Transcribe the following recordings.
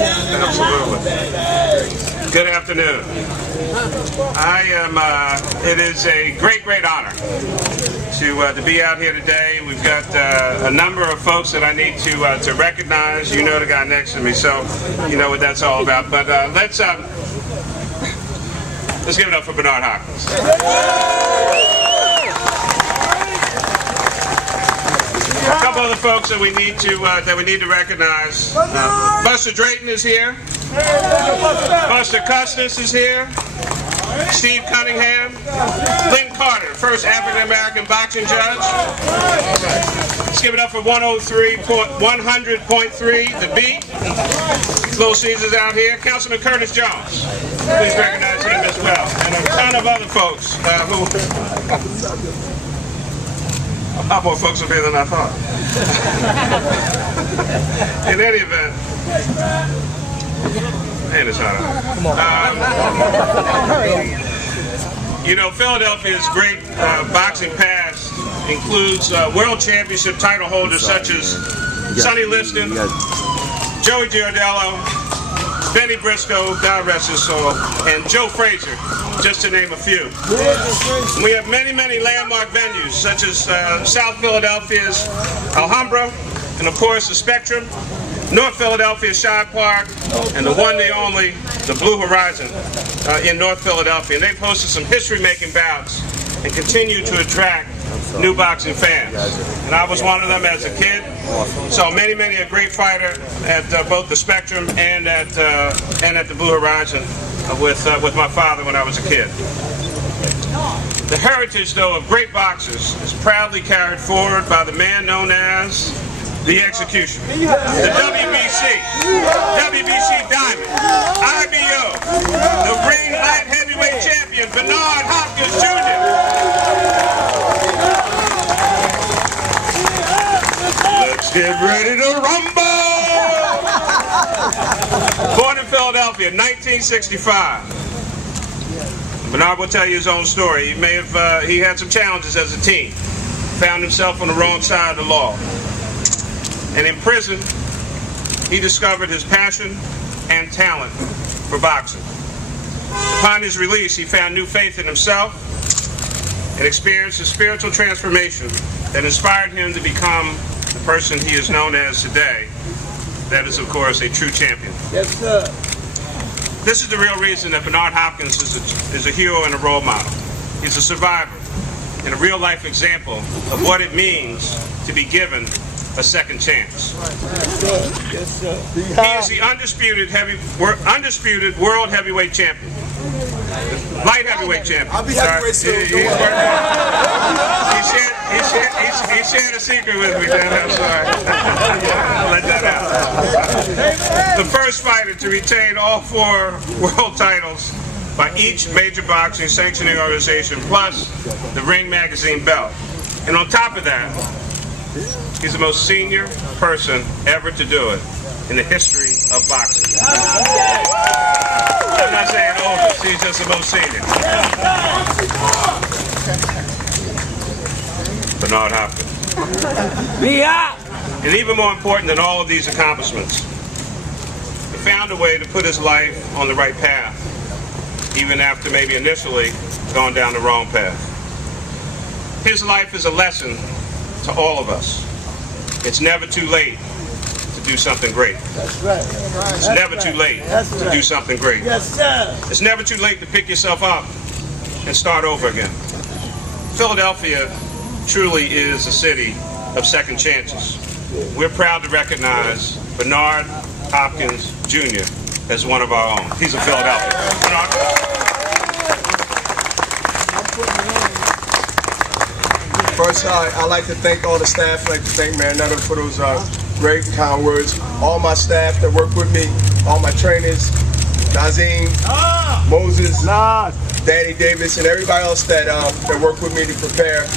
Absolutely. Good afternoon. It is a great honor to be out here today. We've got a number of folks that I need to recognize. You know the guy next to me, so you know what that's all about. But let's give it up for Bernard Hopkins. A couple other folks that we need to recognize. Buster Drayton is here. Buster Custis is here. Steve Cunningham. Lynn Carter, first African American boxing judge. Let's give it up for 100.3 The Beat. Little Caesars out here. Councilman Curtis Jones. Please recognize him as well. And a ton of other folks who. A lot more folks up here than I thought. In any event, man, it's hot out. You know, Philadelphia's great boxing past includes world championship title holders such as Sonny Liston, Joey Giardello, Benny Briscoe, God rest his soul, and Joe Frazier, just to name a few. We have many landmark venues, such as South Philadelphia's Alhambra, and of course the Spectrum, North Philadelphia's Shire Park, and the one, the only, the Blue Horizon in North Philadelphia. And they've hosted some history-making bouts and continue to attract new boxing fans. And I was one of them as a kid. Saw many a great fighter at both the Spectrum and at the Blue Horizon with my father when I was a kid. The heritage, though, of great boxers is proudly carried forward by the man known as the Executioner, the WBC Diamond, IBO, the ring light heavyweight champion, Bernard Hopkins Jr. Let's get ready to rumble! Born in Philadelphia, 1965. Bernard will tell you his own story. He had some challenges as a teen. Found himself on the wrong side of the law. And in prison, he discovered his passion and talent for boxing. Upon his release, he found new faith in himself and experienced a spiritual transformation that inspired him to become the person he is known as today. That is, of course, a true champion. Yes, sir. This is the real reason that Bernard Hopkins is a hero and a role model. He's a survivor and a real-life example of what it means to be given a second chance. Yes, sir. He is the undisputed world heavyweight champion. Light heavyweight champion. I'll be heavyweight soon. He shared a secret with me, Dan. I'm sorry. I'll let that out. The first fighter to retain all 4 world titles by each major boxing sanctioning organization, plus the Ring Magazine belt. And on top of that, he's the most senior person ever to do it in the history of boxing. I'm not saying oldest, he's just the most senior. Bernard Hopkins. And even more important than all of these accomplishments, he found a way to put his life on the right path, even after maybe initially going down the wrong path. His life is a lesson to all of us. It's never too late to do something great. That's right. It's never too late to do something great. Yes, sir. It's never too late to pick yourself up and start over again. Philadelphia truly is a city of second chances. We're proud to recognize Bernard Hopkins Jr. as one of our own. He's a Philadelphian. Bernard. First, I'd like to thank all the staff. I'd like to thank Mayor Nutter for those great and kind words. All my staff that work with me, all my trainers, Nazim, Moses, Danny Davis, and everybody else that worked with me to prepare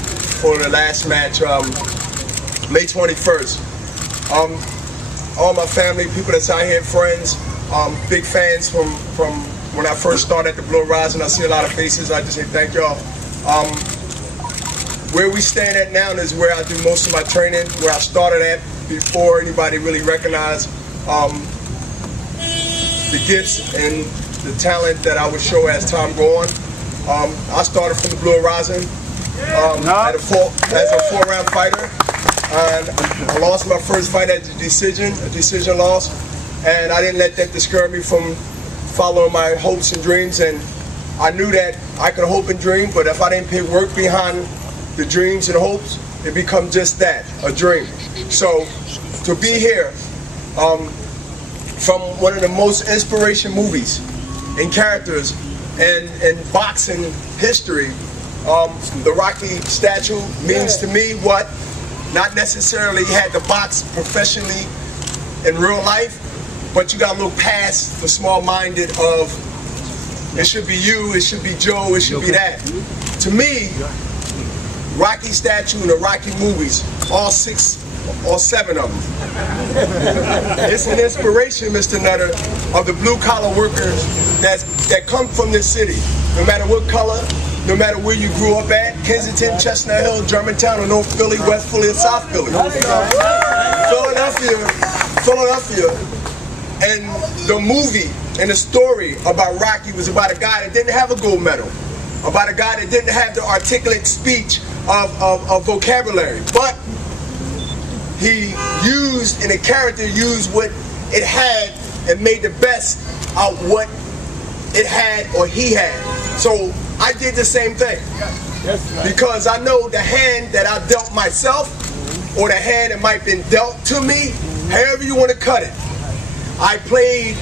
for the last match, May 21st. All my family, people that's out here, friends, big fans from when I first started at the Blue Horizon. I see a lot of faces. I just say thank y'all. Where we stand at now is where I do most of my training, where I started at before anybody really recognized. the gifts and the talent that I would show as time go on. I started from the Blue Horizon as a 4-round fighter. And I lost my first fight at a decision loss. And I didn't let that discourage me from following my hopes and dreams. And I knew that I could hope and dream, but if I didn't put work behind the dreams and hopes, it becomes just that, a dream. So to be here from one of the most inspirational movies and characters in boxing history, the Rocky statue means to me what not necessarily had to box professionally in real life, but you got to look past the small-minded of it should be you, it should be Joe, it should be that. To me, Rocky statue and the Rocky movies, all 6 or 7 of them. It's an inspiration, Mr. Nutter, of the blue-collar workers that come from this city. No matter what color, no matter where you grew up at, Kensington, Chestnut Hill, Germantown, or North Philly, West Philly, and South Philly. Philadelphia, and the movie and the story about Rocky was about a guy that didn't have a gold medal, about a guy that didn't have the articulate speech of vocabulary, but he used, and the character used what it had and made the best out what it had or he had. So I did the same thing because I know the hand that I dealt myself or the hand that might have been dealt to me, however you want to cut it. I played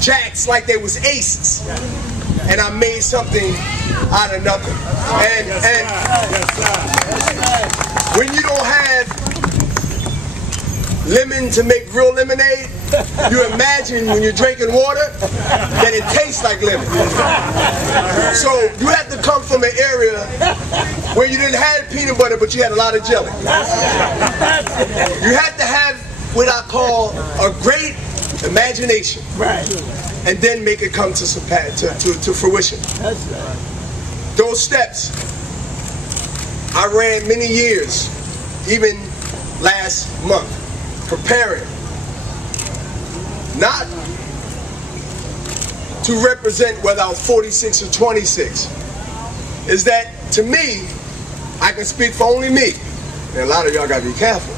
jacks like they was aces, and I made something out of nothing. And when you don't have lemon to make real lemonade, you imagine when you're drinking water that it tastes like lemon. So you have to come from an area where you didn't have peanut butter, but you had a lot of jelly. You have to have what I call a great imagination, and then make it come to fruition. Those steps, I ran many years, even last month, preparing, not to represent whether I was 46 or 26, is that to me, I can speak for only me, and a lot of y'all gotta be careful.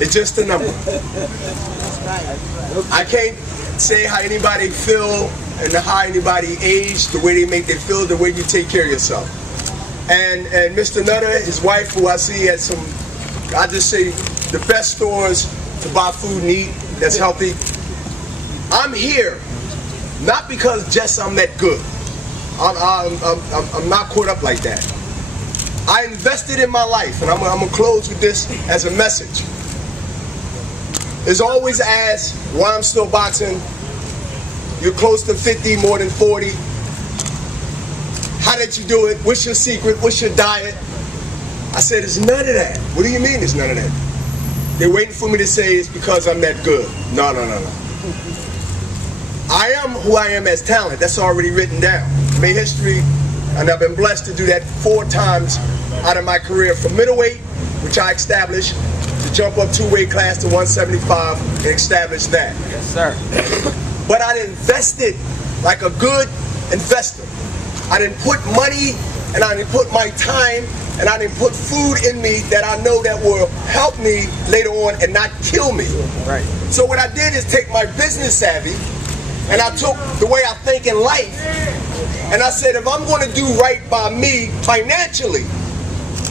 It's just a number. I can't say how anybody feel and how anybody age, the way they make they feel, the way you take care of yourself. And Mr. Nutter, his wife, who I see at some, I just say, the best stores to buy food and eat that's healthy. I'm here, not because just I'm that good. I'm not caught up like that. I invested in my life, and I'm gonna close with this as a message. Is always asked why I'm still boxing. You're close to 50, more than 40. How did you do it? What's your secret? What's your diet? I said, it's none of that. What do you mean it's none of that? They're waiting for me to say it's because I'm that good. No. I am who I am as talent. That's already written down. Made history, and I've been blessed to do that 4 times out of my career, from middleweight, which I established, to jump up 2 weight class to 175 and establish that. Yes, sir. But I invested like a good investor. I didn't put money, and I didn't put my time, and I didn't put food in me that I know that will help me later on and not kill me. Right. So what I did is take my business savvy, and I took the way I think in life, and I said, if I'm going to do right by me financially,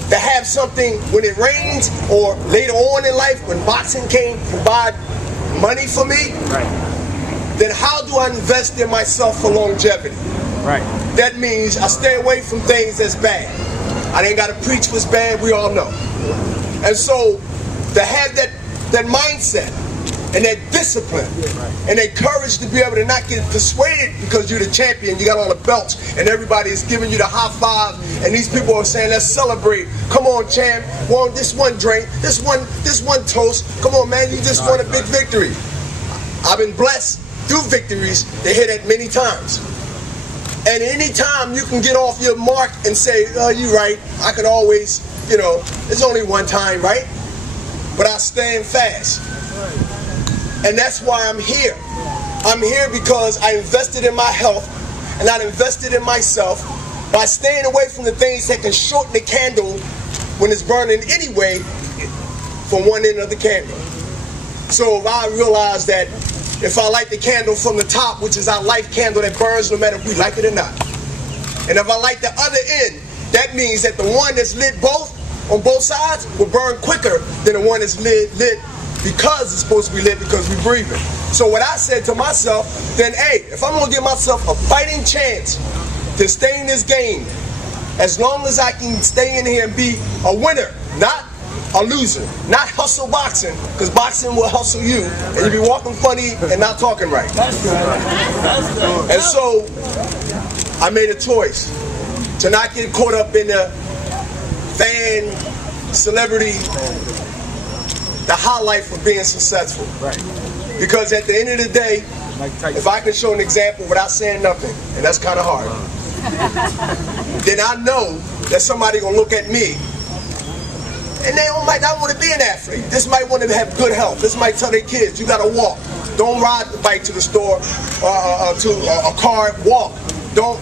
to have something when it rains or later on in life when boxing came to provide money for me, right, then how do I invest in myself for longevity? Right. That means I stay away from things that's bad. I ain't got to preach what's bad, we all know. And so to have that mindset and that discipline and that courage to be able to not get persuaded because you're the champion, you got all the belts, and everybody is giving you the high five, and these people are saying, let's celebrate. Come on, champ. Well, this one drink, this one toast. Come on, man, you just won a big victory. I've been blessed through victories to hit it many times. And any time you can get off your mark and say, oh, you're right, I can always, it's only one time, right? But I stand fast. And that's why I'm here. I'm here because I invested in my health and I invested in myself by staying away from the things that can shorten the candle when it's burning anyway from one end of the candle. So I realized that if I light the candle from the top, which is our life candle that burns no matter if we like it or not, and if I light the other end, that means that the one that's lit on both sides will burn quicker than the one that's lit because it's supposed to be lit because we're breathing. So what I said to myself, then hey, if I'm gonna give myself a fighting chance to stay in this game, as long as I can stay in here and be a winner, not a loser, not hustle boxing, because boxing will hustle you and you'll be walking funny and not talking right. And so I made a choice to not get caught up in the fan, celebrity, the highlight for being successful. Because at the end of the day, if I can show an example without saying nothing, and that's kind of hard, then I know that somebody gonna look at me and they might not want to be an athlete. This might want to have good health. This might tell their kids, you gotta walk. Don't ride the bike to the store or to a car, walk. Don't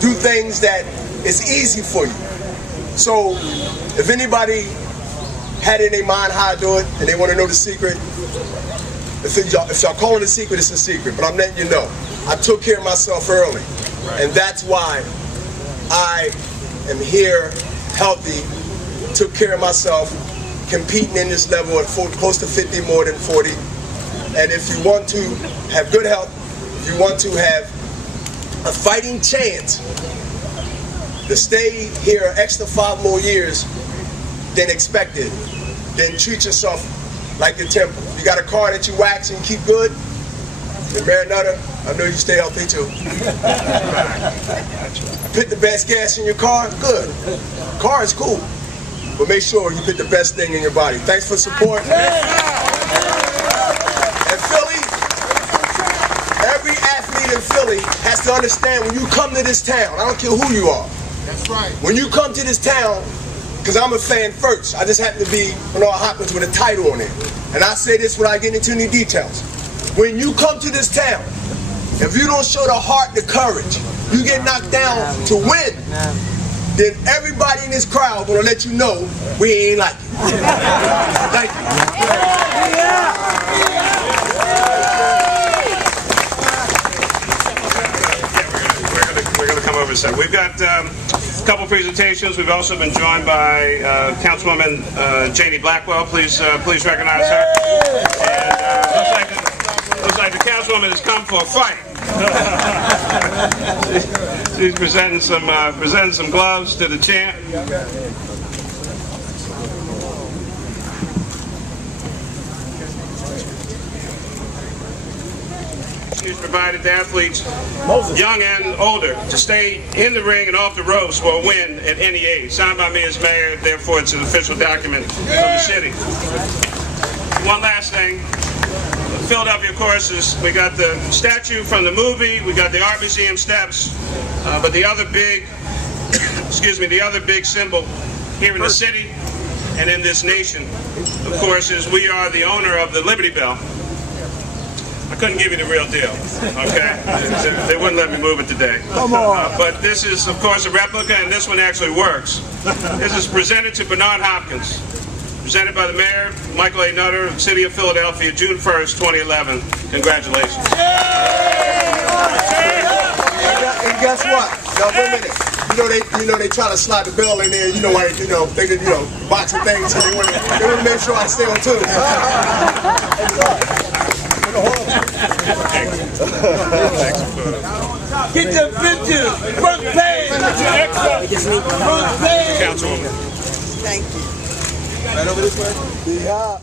do things that is easy for you. So if anybody had it in their mind how I do it and they want to know the secret, if y'all call it a secret, it's a secret, but I'm letting you know. I took care of myself early, and that's why I am here, healthy, took care of myself, competing in this level at close to 50, more than 40. And if you want to have good health, if you want to have a fighting chance to stay here an extra 5 more years than expected, then treat yourself like your temple. You got a car that you wax and keep good? And Bernard, I know you stay healthy too. Put the best gas in your car? Good. Car is cool. But make sure you put the best thing in your body. Thanks for support. And Philly, every athlete in Philly has to understand when you come to this town, I don't care who you are. That's right. When you come to this town, because I'm a fan first, I just happen to be Bernard Hopkins with a title on it. And I say this without getting into any details. When you come to this town, if you don't show the heart, the courage, you get knocked down to win, then everybody in this crowd gonna let you know we ain't like it. Thank you. We're gonna come over a second. We've got a couple presentations. We've also been joined by Councilwoman Janie Blackwell. Please recognize her. And looks like the Councilwoman has come for a fight. She's presenting some gloves to the champ. She's provided to athletes, young and older, to stay in the ring and off the ropes for a win at any age. Signed by me as mayor, therefore it's an official document of the city. One last thing. Philadelphia, of course, we got the statue from the movie, we got the Art Museum steps, but the other big, the other big symbol here in the city and in this nation, of course, is we are the owner of the Liberty Bell. I couldn't give you the real deal, okay? They wouldn't let me move it today. Come on. But this is, of course, a replica, and this one actually works. This is presented to Bernard Hopkins. Presented by the Mayor, Michael A. Nutter, of the City of Philadelphia, June 1st, 2011. Congratulations. And guess what? Now, wait a minute. You know they try to slide the bell in there. You know why? They did boxing things. So they want to make sure I stay on tune. Get the pictures. Front page. Front page. Councilwoman. Thank you. Right over this way? Yeah.